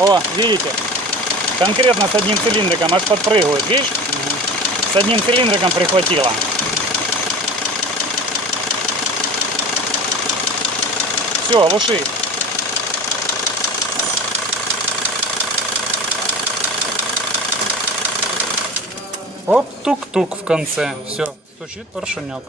О, видите? Конкретно с одним цилиндриком аж подпрыгивает, видишь? С одним цилиндриком прихватило. Все, глуши. Оп, тук-тук в конце. Все, стучит поршенек.